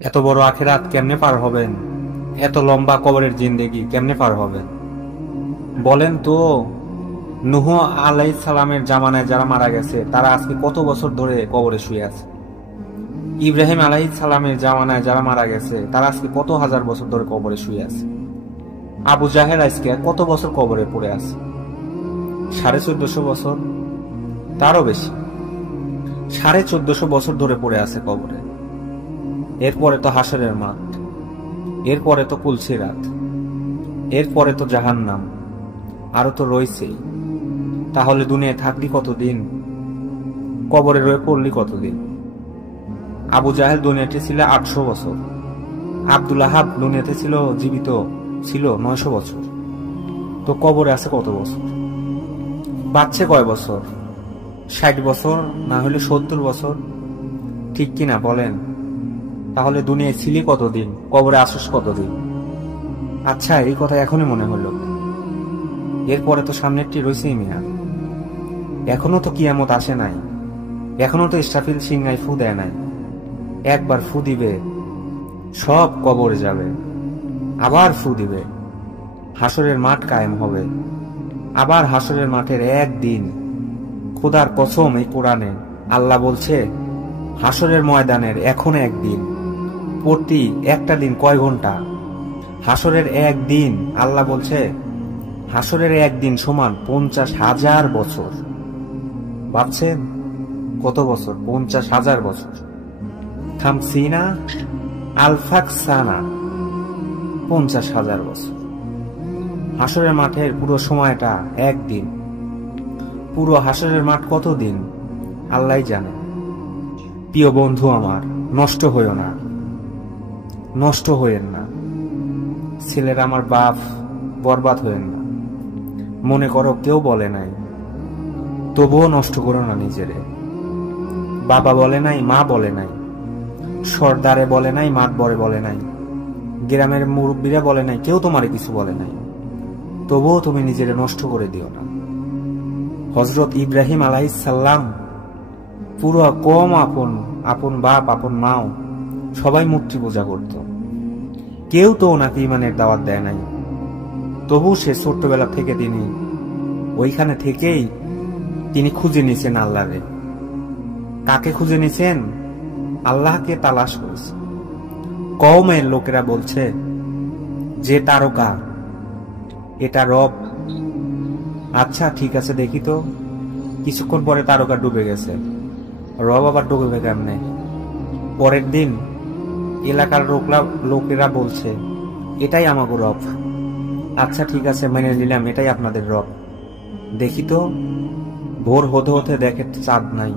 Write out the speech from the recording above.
এত বড় আখিরাত কেমনে পার হবেন? এত লম্বা কবরের জিন্দেগি কেমনে পার হবেন বলেন তো? নূহ আলাইহিস সালামের জামানায় যারা মারা গেছে তারা আজকে কত বছর ধরে কবরে শুয়ে আছে। ইব্রাহিম আলাইহিস সালামের জামানায় যারা মারা গেছে তারা আজকে কত হাজার বছর ধরে কবরে শুয়ে আছে। আবু জাহেল আজকে কত বছর কবরে পড়ে আছে? 1450 বছর, তারও বেশি। 1450 বছর ধরে পড়ে আছে কবরে। এরপরে তো হাসরের মাঠ, এরপরে তো কুলসিরাত, এরপরে তো জাহান্নাম, আরো তো রয়েছেই। তাহলে দুনিয়ায় থাকলি কতদিন? কবরে রয়ে পড়লি কতদিন? আবু জাহেল দুনিয়াতে ছিল 800 বছর, আব্দুল আহাব দুনিয়াতে ছিল জীবিত ছিল 900 বছর। তো কবরে আছে কত বছর? বাঁচছে কয় বছর? 60 বছর, না হলে 70 বছর, ঠিক কিনা বলেন? তাহলে দুনিয়ায় ছিলি কতদিন, কবরে আসস কতদিন? আচ্ছা, এই কথা এখনই মনে হলো। এরপরে তো সামনেরটি রয়েছেই মিয়া। এখনো তো কিয়ামত আসে নাই, এখনো তো ইসরাফিল সিংহায় ফু দেয় নাই। একবার ফু দিবে, সব কবরে যাবে, আবার ফু দিবে, হাসরের মাঠ কায়েম হবে। আবার হাসরের মাঠের একদিন, খোদার কসম এই কোরআনে আল্লাহ বলছে হাসরের ময়দানের এখন একদিন, প্রতি একটা দিন কয় ঘন্টা? হাসরের একদিন, আল্লাহ বলছে হাসরের একদিন সমান 50,000 বছর। ভাবছেন কত বছর? 50,000 বছর। খামসিনা আলফাক সানা, 50,000 বছর। হাসরের মাঠের পুরো সময়টা একদিন। পুরো হাসরের মাঠ কতদিন আল্লাহ জানে। প্রিয় বন্ধু আমার, নষ্ট হইও না, নষ্ট হইয়েন না। ছেলের আমার বাপ, বরবাদ হইয়েন না। মনে করো কেউ বলে নাই, তবুও নষ্ট করো না নিজেরে। বাবা বলে নাই, মা বলে নাই, সর্দারে বলে নাই, মাতবরে বলে নাই, গ্রামের মুরব্বীরা বলে নাই, কেউ তোমারে কিছু বলে নাই, তবুও তুমি নিজেরে নষ্ট করে দিও না। হযরত ইব্রাহিম আলাইহিস সালাম পুরো কম আপন বাপ আপন মাও সবাই মূর্তি পূজা করত। কেউ তো ওনাকে ইমানের দাওয়াত দেয় নাই, তবু সে ছোট্টবেলা থেকে তিনি ওইখানে থেকেই তিনি খুঁজে নিয়েছেন আল্লাহরে। কাকে খুঁজে নিয়েছেন? আল্লাহকে তালাশ করেছে। কওমের লোকেরা বলছে যে তারকা এটা রব। আচ্ছা ঠিক আছে, দেখি তো। কিছুক্ষণ পরে তারকা ডুবে গেছে, রব আবার ডুবে কেমনে? পরের দিন এলাকার লোকেরা বলছে এটাই আমাগো রব। আচ্ছা ঠিক আছে, মেনে নিলাম এটাই আপনাদের রব। দেখি তো। ভোর হতে হতে দেখে চাঁদ নাই।